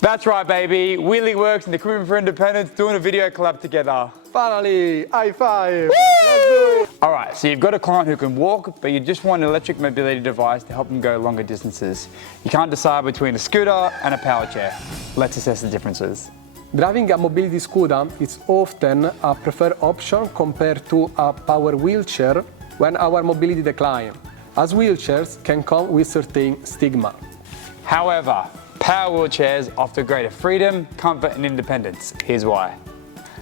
That's right, baby. Wheelie Works and the Equipment for Independence doing a video collab together. Finally, high five. Let's do it. All right, so you've got a client who can walk, but you just want an electric mobility device to help them go longer distances. You can't decide between a scooter and a power chair. Let's assess the differences. Driving a mobility scooter is often a preferred option compared to a power wheelchair when our mobility declines, as wheelchairs can come with certain stigma. However, power wheelchairs offer greater freedom, comfort, and independence. Here's why.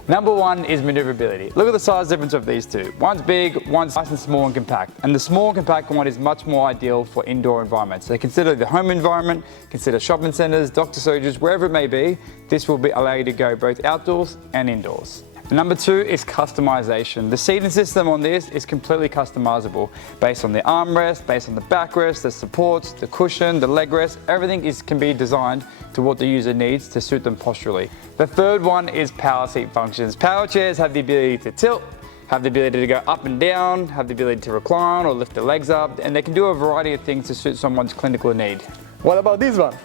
Number one is maneuverability. Look at the size difference of these two. One's big, one's nice and small and compact. And the small and compact one is much more ideal for indoor environments. So consider the home environment, consider shopping centers, doctor surgeries, wherever it may be. This will allow you to go both outdoors and indoors. Number two is customization. The seating system on this is completely customizable based on the armrest, based on the backrest, the supports, the cushion, the leg rest. Everything can be designed to what the user needs to suit them posturally. The third one is power seat functions. Power chairs have the ability to tilt, have the ability to go up and down, have the ability to recline or lift the legs up, and they can do a variety of things to suit someone's clinical need. What about this one?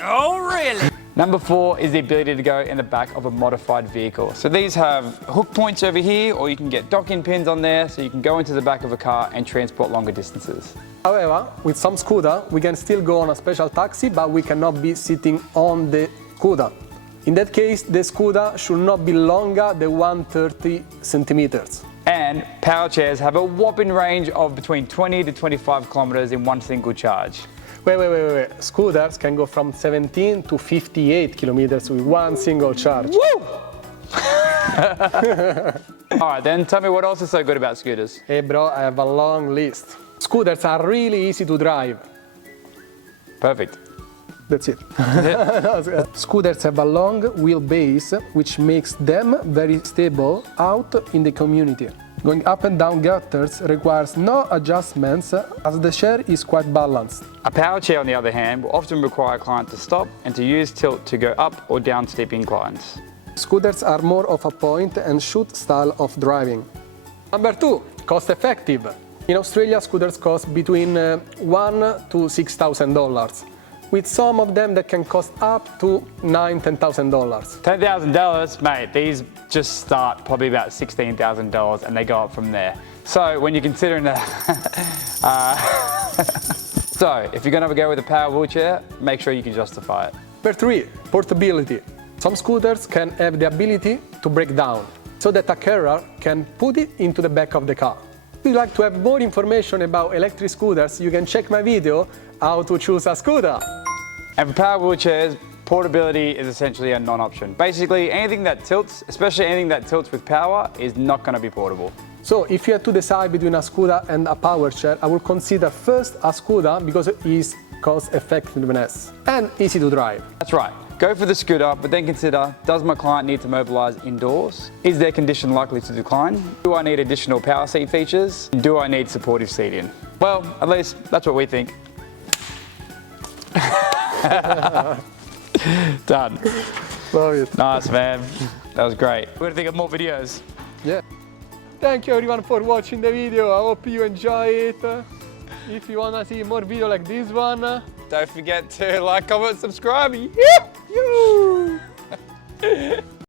Oh, really? Number four is the ability to go in the back of a modified vehicle. So these have hook points over here, or you can get docking pins on there so you can go into the back of a car and transport longer distances. However, with some scooter, we can still go on a special taxi, but we cannot be sitting on the scooter. In that case, the scooter should not be longer than 130 centimeters. And power chairs have a whopping range of between 20 to 25 kilometers in one single charge. Wait. Scooters can go from 17 to 58 kilometers with one single charge. Woo! All right, then tell me what else is so good about scooters. Hey bro, I have a long list. Scooters are really easy to drive. Perfect. That's it. Scooters have a long wheelbase, which makes them very stable out in the community. Going up and down gutters requires no adjustments as the chair is quite balanced. A power chair, on the other hand, will often require a client to stop and to use tilt to go up or down steep inclines. Scooters are more of a point and shoot style of driving. Number two, cost effective. In Australia, scooters cost between $1,000 to $6,000, with some of them that can cost up to $9,000–$10,000. $10,000, mate, these just start probably about $16,000 and they go up from there. So when you're considering that, so if you're gonna go with a power wheelchair, make sure you can justify it. Number three, portability. Some scooters can have the ability to break down so that a carer can put it into the back of the car. If you'd like to have more information about electric scooters, you can check my video, How to Choose a Scooter. And for power wheelchairs, portability is essentially a non-option. Basically, anything that tilts, especially anything that tilts with power, is not going to be portable. So if you had to decide between a scooter and a power chair, I would consider first a scooter because it is cost effectiveness and easy to drive. That's right. Go for the scooter, but then consider, does my client need to mobilize indoors? Is their condition likely to decline? Do I need additional power seat features? Do I need supportive seating? Well, at least that's what we think. Done. Love it. Nice, man. That was great. We're gonna think of more videos. Yeah. Thank you everyone for watching the video. I hope you enjoy it. If you wanna see more video like this one, don't forget to like, comment, subscribe. Yeah.